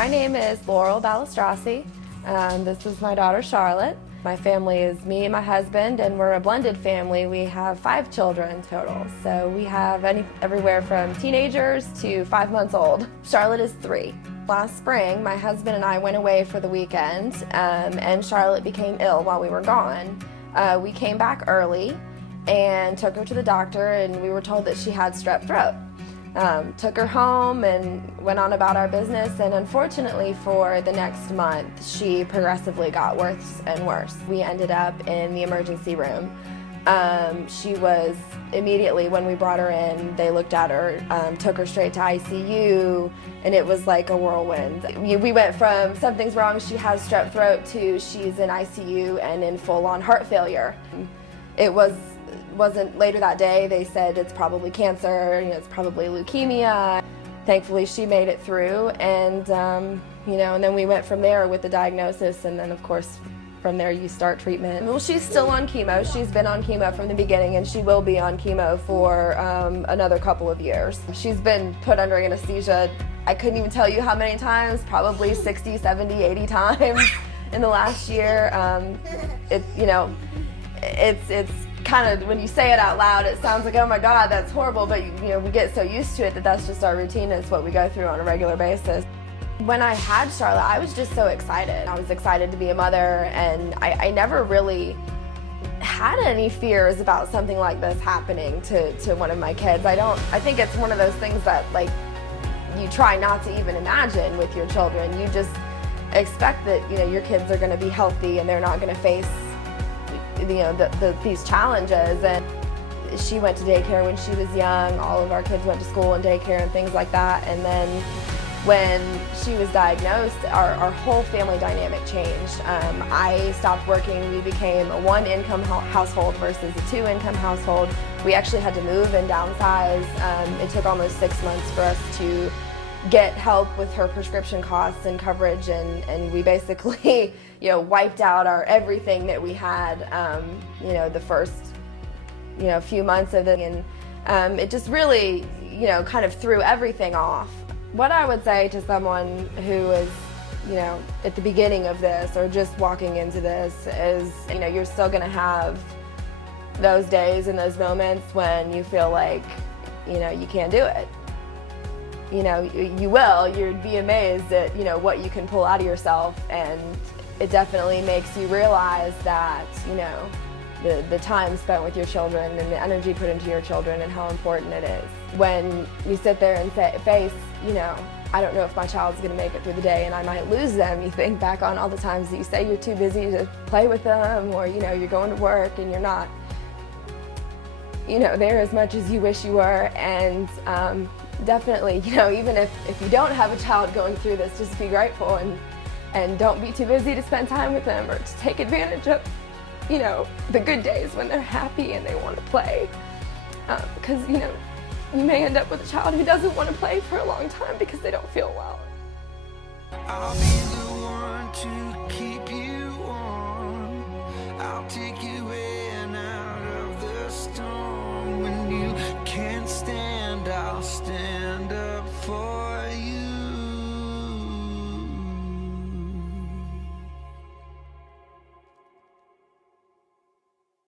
My name is Laurel Balistrasi. This is my daughter Charlotte. My family is me and my husband, and we're a blended family. We have 5 children total. So we have everywhere from teenagers to 5 months old. Charlotte is 3. Last spring, my husband and I went away for the weekend, and Charlotte became ill while we were gone. We came back early and took her to the doctor, and we were told that she had strep throat. Took her home and went on about our business, and unfortunately for the next month she progressively got worse and worse. We ended up in the emergency room. She was immediately, when we brought her in, they looked at her, took her straight to ICU, and it was like a whirlwind. We went from something's wrong, she has strep throat, to she's in ICU and in full-on heart failure. It wasn't later that day. They said it's probably cancer, it's probably leukemia. Thankfully she made it through, and and then we went from there with the diagnosis, and then of course from there you start treatment. Well, she's still on chemo. She's been on chemo from the beginning, and she will be on chemo for another couple of years. She's been put under anesthesia, I couldn't even tell you how many times, probably 60, 70, 80 times in the last year. It's kind of, when you say it out loud, it sounds like, oh my God, that's horrible, but we get so used to it that that's just our routine. It's what we go through on a regular basis. When I had Charlotte, I was just so excited. I was excited to be a mother, and I never really had any fears about something like this happening to one of my kids. I think it's one of those things that, like, you try not to even imagine with your children. You just expect that your kids are going to be healthy and they're not going to face these challenges. And she went to daycare when she was young. All of our kids went to school and daycare and things like that. And then when she was diagnosed, our whole family dynamic changed. I stopped working. We became a 1-income household versus a 2-income household. We actually had to move and downsize. It took almost 6 months for us to get help with her prescription costs and coverage, and we basically wiped out our everything that we had the first few months of it, and it just really kind of threw everything off. What I would say to someone who is at the beginning of this or just walking into this is you're still going to have those days and those moments when you feel like you can't do it. You will. You'd be amazed at what you can pull out of yourself, and it definitely makes you realize that the time spent with your children and the energy put into your children and how important it is. When you sit there and face, I don't know if my child's going to make it through the day and I might lose them. You think back on all the times that you say you're too busy to play with them, or you're going to work and you're not there as much as you wish you were. And definitely, even if you don't have a child going through this, just be grateful and don't be too busy to spend time with them or to take advantage of the good days when they're happy and they want to play, because you may end up with a child who doesn't want to play for a long time because they don't feel well. I'll be the one to keep you warm. I'll take you in out of the storm. When you can't stand, I'll stand up for